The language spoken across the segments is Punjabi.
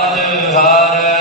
하늘 하늘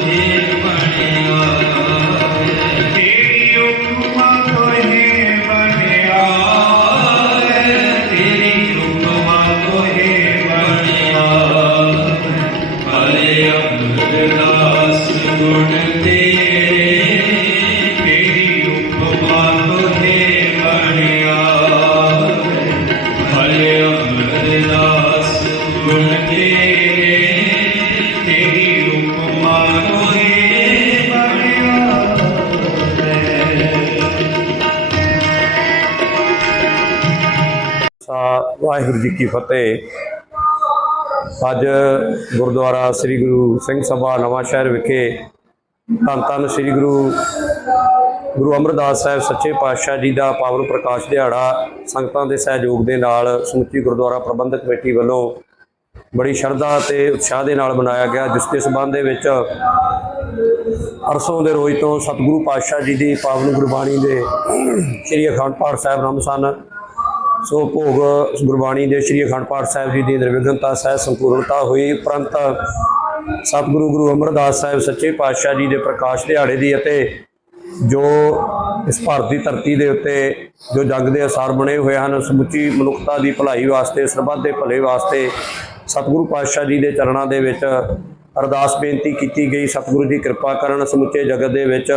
मुझे ਵਾਹਿਗੁਰੂ ਜੀ ਕੀ ਫਤਿਹ। ਅੱਜ ਗੁਰਦੁਆਰਾ ਸ੍ਰੀ ਗੁਰੂ ਸਿੰਘ ਸਭਾ ਨਵਾਂ ਸ਼ਹਿਰ ਵਿਖੇ ਧੰਨ ਧੰਨ ਸ੍ਰੀ ਗੁਰੂ ਗੁਰੂ ਅਮਰਦਾਸ ਸਾਹਿਬ ਸੱਚੇ ਪਾਤਸ਼ਾਹ ਜੀ ਦਾ ਪਾਵਨ ਪ੍ਰਕਾਸ਼ ਦਿਹਾੜਾ ਸੰਗਤਾਂ ਦੇ ਸਹਿਯੋਗ ਦੇ ਨਾਲ ਸਮੁੱਚੀ ਗੁਰਦੁਆਰਾ ਪ੍ਰਬੰਧਕ ਕਮੇਟੀ ਵੱਲੋਂ ਬੜੀ ਸ਼ਰਧਾ ਤੇ ਉਤਸ਼ਾਹ ਦੇ ਨਾਲ ਮਨਾਇਆ ਗਿਆ, ਜਿਸ ਦੇ ਸਬੰਧ ਦੇ ਵਿੱਚ ਅਰਸੋਂ ਦੇ ਰੋਜ਼ ਤੋਂ ਸਤਿਗੁਰੂ ਪਾਤਸ਼ਾਹ ਜੀ ਦੀ ਪਾਵਨ ਗੁਰਬਾਣੀ ਦੇ ਸ੍ਰੀ ਅਖੰਡ ਪਾਠ ਸਾਹਿਬ ਨਾਮ ਸਨ। ਸੋ ਭੋਗ ਗੁਰਬਾਣੀ ਦੇ ਸ੍ਰੀ ਅਖੰਡ ਪਾਠ ਸਾਹਿਬ ਜੀ ਦੀ ਨਿਰਵਿਘਨਤਾ ਸਹਿ ਸੰਪੂਰਨਤਾ ਹੋਈ ਉਪਰੰਤ ਸਤਿਗੁਰੂ ਗੁਰੂ ਅਮਰਦਾਸ ਸਾਹਿਬ ਸੱਚੇ ਪਾਤਸ਼ਾਹ ਜੀ ਦੇ ਪ੍ਰਕਾਸ਼ ਦਿਹਾੜੇ ਦੀ ਅਤੇ ਜੋ ਇਸ ਭਾਰਤ ਦੀ ਧਰਤੀ ਦੇ ਉੱਤੇ ਜੋ ਜੱਗ ਦੇ ਅਸਾਰ ਬਣੇ ਹੋਏ ਹਨ, ਸਮੁੱਚੀ ਮਨੁੱਖਤਾ ਦੀ ਭਲਾਈ ਵਾਸਤੇ, ਸਰਬੱਤ ਦੇ ਭਲੇ ਵਾਸਤੇ ਸਤਿਗੁਰੂ ਪਾਤਸ਼ਾਹ ਜੀ ਦੇ ਚਰਨਾਂ ਦੇ ਵਿੱਚ ਅਰਦਾਸ ਬੇਨਤੀ ਕੀਤੀ ਗਈ। ਸਤਿਗੁਰੂ ਦੀ ਕਿਰਪਾ ਕਰਨ ਸਮੁੱਚੇ ਜਗਤ ਦੇ ਵਿੱਚ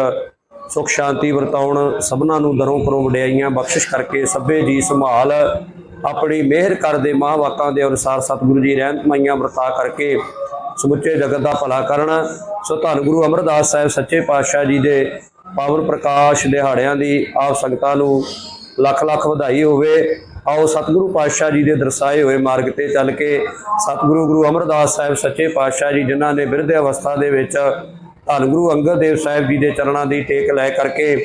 ਸੁਖ ਸ਼ਾਂਤੀ ਵਰਤਾਉਣ ਸਭਨਾਂ ਨੂੰ ਦਰੋਂ ਕਰੋਂ ਵਡਿਆਈਆਂ, ਬਖਸ਼ਿਸ਼ ਕਰਕੇ ਸਭੇ ਜੀ ਸੰਭਾਲ, ਆਪਣੀ ਮਿਹਰ ਕਰਦੇ ਮਹਾਂਵਾਕਾਂ ਦੇ ਅਨੁਸਾਰ ਸਤਿਗੁਰੂ ਜੀ ਰਹਿਮਤਮਾਈਆਂ ਵਰਤਾ ਕਰਕੇ ਸਮੁੱਚੇ ਜਗਤ ਦਾ ਭਲਾ ਕਰਨ। ਸੋ ਧੰਨ ਗੁਰੂ ਅਮਰਦਾਸ ਸਾਹਿਬ ਸੱਚੇ ਪਾਤਸ਼ਾਹ ਜੀ ਦੇ ਪਾਵਨ ਪ੍ਰਕਾਸ਼ ਦਿਹਾੜਿਆਂ ਦੀ ਆਪ ਸੰਗਤਾਂ ਨੂੰ ਲੱਖ ਲੱਖ ਵਧਾਈ ਹੋਵੇ। ਆਓ ਸਤਿਗੁਰੂ ਪਾਤਸ਼ਾਹ ਜੀ ਦੇ ਦਰਸਾਏ ਹੋਏ ਮਾਰਗ ਤੇ ਚੱਲ ਕੇ ਸਤਿਗੁਰੂ ਗੁਰੂ ਅਮਰਦਾਸ ਸਾਹਿਬ ਸੱਚੇ ਪਾਤਸ਼ਾਹ ਜੀ ਜਿਨ੍ਹਾਂ ਨੇ ਬਿਰਧ ਅਵਸਥਾ ਦੇ ਵਿੱਚ ਧੰਨ ਗੁਰੂ ਅੰਗਦ ਦੇਵ ਸਾਹਿਬ ਜੀ ਦੇ ਚਰਨਾਂ ਦੀ ਟੇਕ ਲੈ ਕਰਕੇ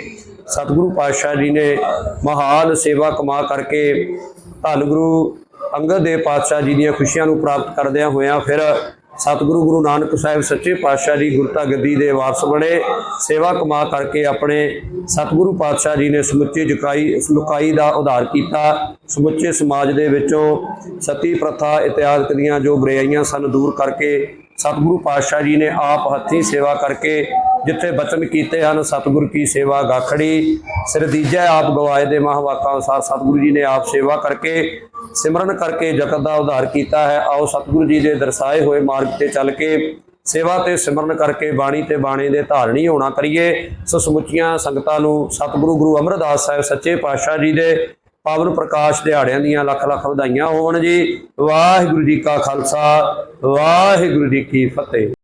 ਸਤਿਗੁਰੂ ਪਾਤਸ਼ਾਹ ਜੀ ਨੇ ਮਹਾਨ ਸੇਵਾ ਕਮਾ ਕਰਕੇ ਧੰਨ ਗੁਰੂ ਅੰਗਦ ਦੇਵ ਪਾਤਸ਼ਾਹ ਜੀ ਦੀਆਂ ਖੁਸ਼ੀਆਂ ਨੂੰ ਪ੍ਰਾਪਤ ਕਰਦਿਆਂ ਹੋਇਆਂ ਫਿਰ ਸਤਿਗੁਰੂ ਗੁਰੂ ਨਾਨਕ ਸਾਹਿਬ ਸੱਚੇ ਪਾਤਸ਼ਾਹ ਜੀ ਗੁਰਤਾ ਗੱਦੀ ਦੇ ਵਾਰਸ ਬਣੇ, ਸੇਵਾ ਕਮਾ ਕਰਕੇ ਆਪਣੇ ਸਤਿਗੁਰੂ ਪਾਤਸ਼ਾਹ ਜੀ ਨੇ ਸਮੁੱਚੀ ਜੁਕਾਈ, ਲੁਕਾਈ ਦਾ ਉਧਾਰ ਕੀਤਾ। ਸਮੁੱਚੇ ਸਮਾਜ ਦੇ ਵਿੱਚੋਂ ਸਤੀ ਪ੍ਰਥਾ ਇਤਿਆਦਿਕ ਦੀਆਂ ਜੋ ਬੁਰਾਈਆਂ ਸਨ ਦੂਰ ਕਰਕੇ ਸਤਿਗੁਰੂ ਪਾਤਸ਼ਾਹ ਜੀ ਨੇ ਆਪ ਹੱਥੀਂ ਸੇਵਾ ਕਰਕੇ ਜਿੱਥੇ ਬਚਨ ਕੀਤੇ ਹਨ, ਸਤਿਗੁਰ ਕੀ ਸੇਵਾ ਗਾਖੜੀ। ਸਿਰ ਦੀਜੈ ਆਪ ਗਵਾਏ ਦੇ ਮਹਾਵਾਕਾਂ ਅਨੁਸਾਰ ਸਤਿਗੁਰੂ ਜੀ ਨੇ ਆਪ ਸੇਵਾ ਕਰਕੇ, ਸਿਮਰਨ ਕਰਕੇ ਜਗਤ ਦਾ ਉਧਾਰ ਕੀਤਾ ਹੈ। ਆਓ ਸਤਿਗੁਰੂ ਜੀ ਦੇ ਦਰਸਾਏ ਹੋਏ ਮਾਰਗ ਤੇ ਚੱਲ ਕੇ ਸੇਵਾ ਤੇ ਸਿਮਰਨ ਕਰਕੇ ਬਾਣੀ ਤੇ ਬਾਣੇ ਦੇ ਧਾਰਨੀ ਹੋਣਾ ਕਰੀਏ। ਸੋ ਸਮੁੱਚੀਆਂ ਸੰਗਤਾਂ ਨੂੰ ਸਤਿਗੁਰੂ ਗੁਰੂ ਅਮਰਦਾਸ ਸਾਹਿਬ ਸੱਚੇ ਪਾਤਸ਼ਾਹ ਜੀ ਦੇ ਪਾਵਨ ਪ੍ਰਕਾਸ਼ ਦਿਹਾੜਿਆਂ ਦੀਆਂ ਲੱਖ ਲੱਖ ਵਧਾਈਆਂ ਹੋਣ ਜੀ। ਵਾਹਿਗੁਰੂ ਜੀ ਕਾ ਖਾਲਸਾ, ਵਾਹਿਗੁਰੂ ਜੀ ਕੀ ਫਤਿਹ।